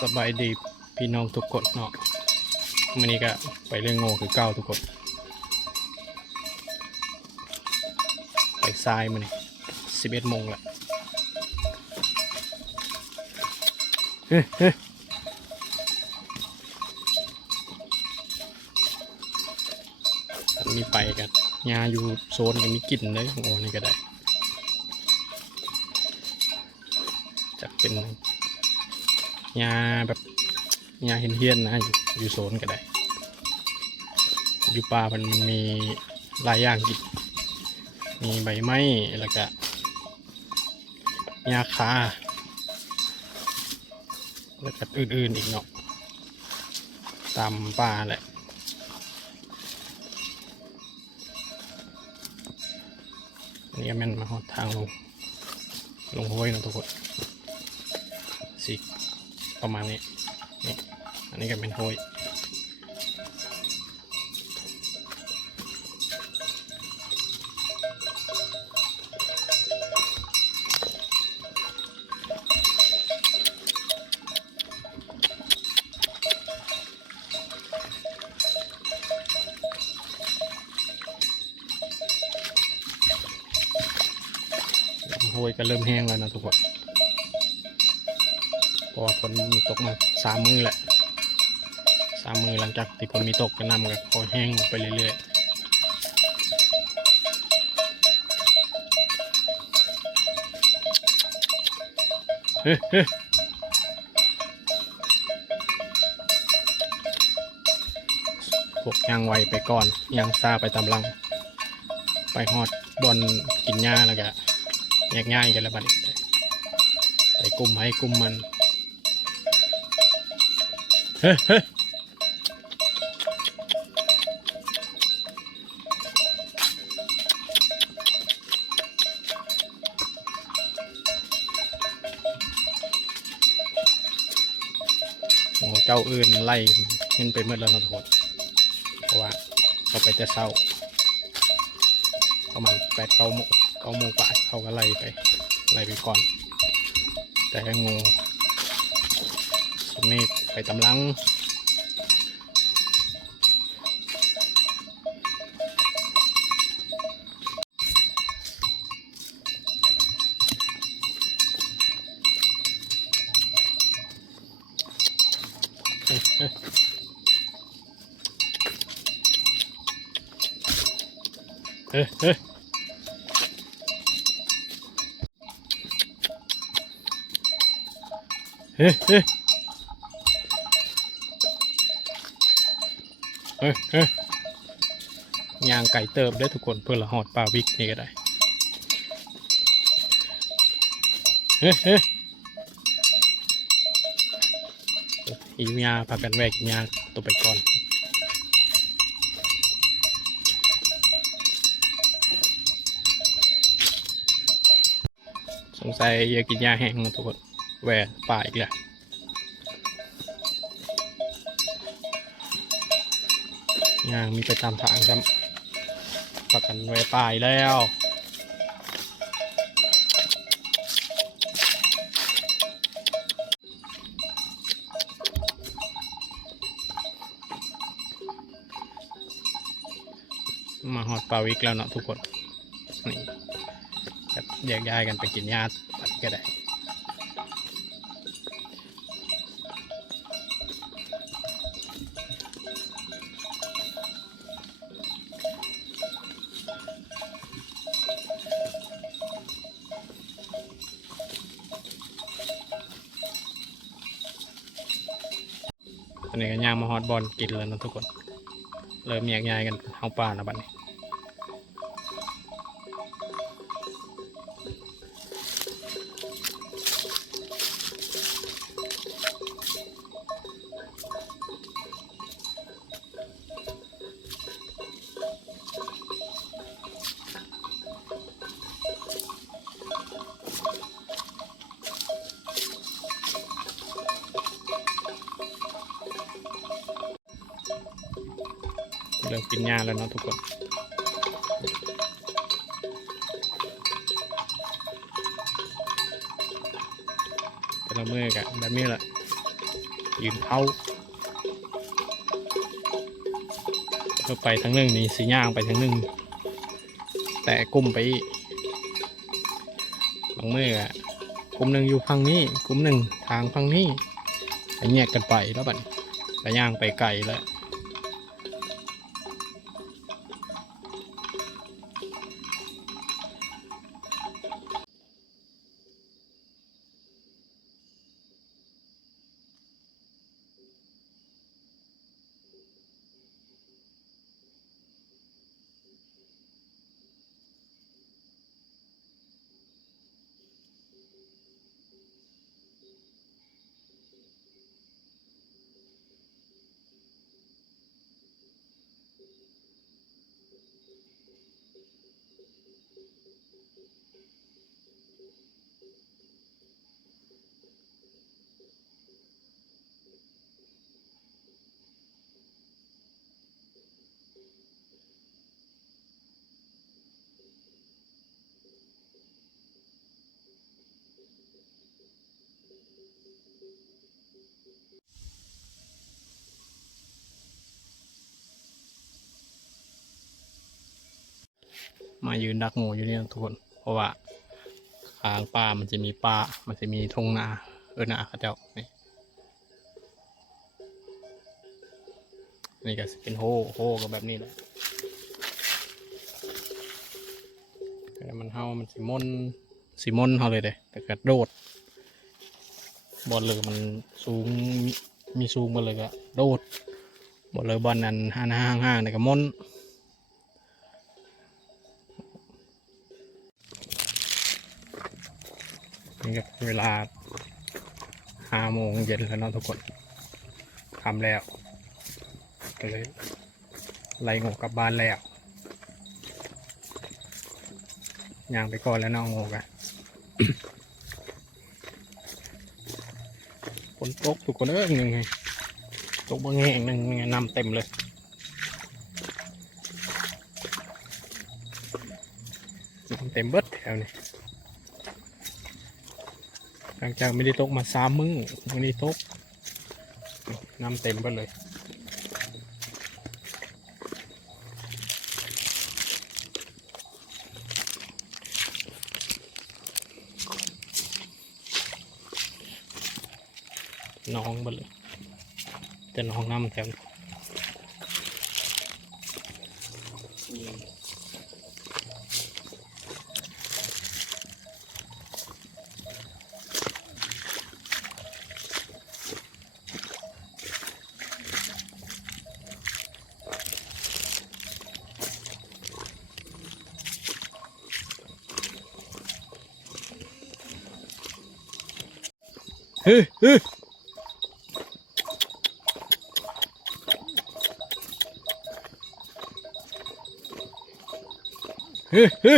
สบายดีพี่น้องทุกคนเนาะวันนี้ก็ไปเรื่องโง่คือเก้าทุกคนไปทรายมันนี่สิบเอ็ดโมงละเฮ้ยเฮ้ยันนี้ไปกันยาอยู่โซนกันมีกลิ่นเลยโอ้นี่ก็ได้จะเป็น ยาแบบยาเฮี้ยนๆนะอยู่อยู่โซนก็ได้ อยู่ป่ามันมันมีหลายอย่างกินมีใบไม้แล้วก็ยาคาแล้วก็อื่นๆอีกเนาะตามป่าแหละอันนี้ก็แม่นมาหอดทางลงลงห้วยนะทุกคนสิ ประมาณนี้นี่อันนี้ก็เป็นโฮยโฮยก็เริ่มแห้งแล้วนะทุกคน ว่าฝนมีตกมาสามมือแหละสามมือหลังจากที่ฝนมีตกก็นำกับคอแห้งไปเรื่อยๆเฮ้ยเฮ้ยพวกยางไวไปก่อนยางซาไปตามหลัง ไปฮอดบอลกินหญ้าแล้วก็แยกง่ายกันแล้วบัดไปกลุ่มให้กลุ่มมัน เฮ้ยเฮ้ยโอ้เจ้าอื่นไล่ขึ้นไปเมื่อแล้วนะทุกคนเพราะว่าเขาไปแต่เช้าประมาณแปดเก้าโมงเก้าโมงกว่าเขาก็ไล่ไปไล่ไปก่อน แต่ไอ้งู นี่ไปตำลังเฮ้ยเฮ้ยเฮ้ย ฮ้ยเฮ้ยยางไก่เติบได้ทุกคนเพื่อละหอดปลาวิกนี่ก็ได้ เฮ้ยเฮ้ยอีกยาพากันแวกยาตัวไปก่อนสงสัยอยากกินยาแห้งนะทุกคนแหวกป่าอีกแล้ว ยางมีไปตามทางครับประกันแหวกป่าอีกแล้วมาหอดปลาวิกแล้วเนาะทุกคน นี่แยกย้ายกันไปกินยาปัดก็ได้ อนนี้ก็ย่างมาฮอดบอลกินเลยนะทุกคนเริ่มแยกย้ายกันเอาป่าแล้วบัดนี้ เริ่มกินหญ้าแล้วเนาะทุกคนแต่ละมือกับแบบนี้แหละยืนเท้าเพื่อไปทางหนึ่งนี่สีย่างไปทางหนึ่งแต่กลุ่มไปอีกบางเมื่อกลุ่มหนึ่งอยู่พังนี้กลุ่มหนึ่งทางพังนี้ไปแยกกันไปแล้วบัดนี้ไปย่างไปไกลแล้ว มายืนดักงูอยู่เนี่ยทุกคน เพราะว่าทางป่ามันจะมีป่ามันจะมีทงนา เออนาเขาเจ้านี่ นี่ก็เป็นโฮโฮก็แบบนี้แหละแต่มันเฮามันสิมนสิมนเฮาเลยเด้แต่กระโดด บอลเลยมันสูงมีสูงบอลเลยก็โดดบอลเลยบอลนั้นห้างห้างห้างๆนี่ก็มนนี่ก็เวลาห้าโมงเย็นแล้วนะทุกคนทำแล้ว ก็เลยไล่งูกลับบ้านแล้วย่างไปก่อนแล้วนาะงูกันฝนตกทุกคนเอ้ยหนึ่งไงตกบางแห่งหนึ่งไงน้ำเต็มเลยน้ำเต็มเบิดแถวนี้หลังจากไม่ได้ตกมาสามมื้อวันนี้ตกน้ำเต็มไปเลย น้องไปเลยแต่น้องน้ำแถวนี้เฮ้ยเฮ้ย เฮ้เฮ้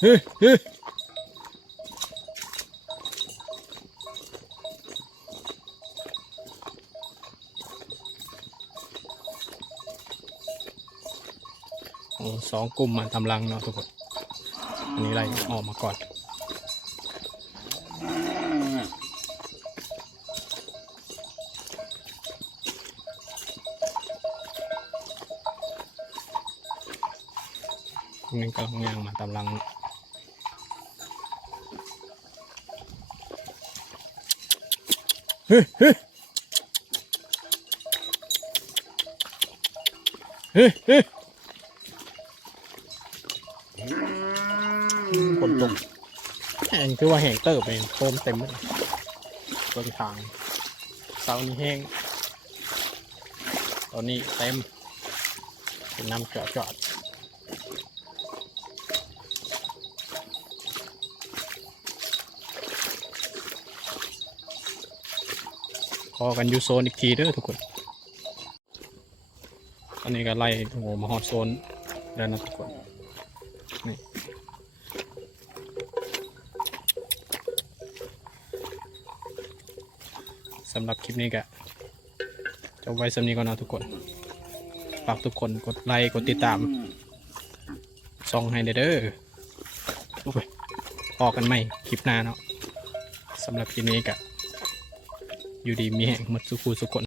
เฮ้เฮ้สองกลุ่มมาทำรังเนาะทุกคน อันนี้ไล่ออกมาก่อน นี่กำลังย่างมาตำลังเฮ้ยเฮ้ยเฮ้ยเฮ้ยฝนตกแห้งคือว่าแห้งเติบเองโฟมเต็มเลยเบื้องทางเสานี้แห้งตอนนี้เต็มเป็นน้ำจอดจอด อกันอยู่โซนอีกทีเด้อทุกคนอันนี้ก็ไล่โอ้หมาหอดโซนแล้วนะทุกคนนี่สำหรับคลิปนี้ก็จะไว้สำนี้ก่อนนะทุกคนฝากทุกคนกดไลค์กดติดตามซองให้เด้อออกกันใหม่คลิปหน้าเนาะสำหรับคลิปนี้กั อยู่ดีมีแห่งหมดสุคูสุขน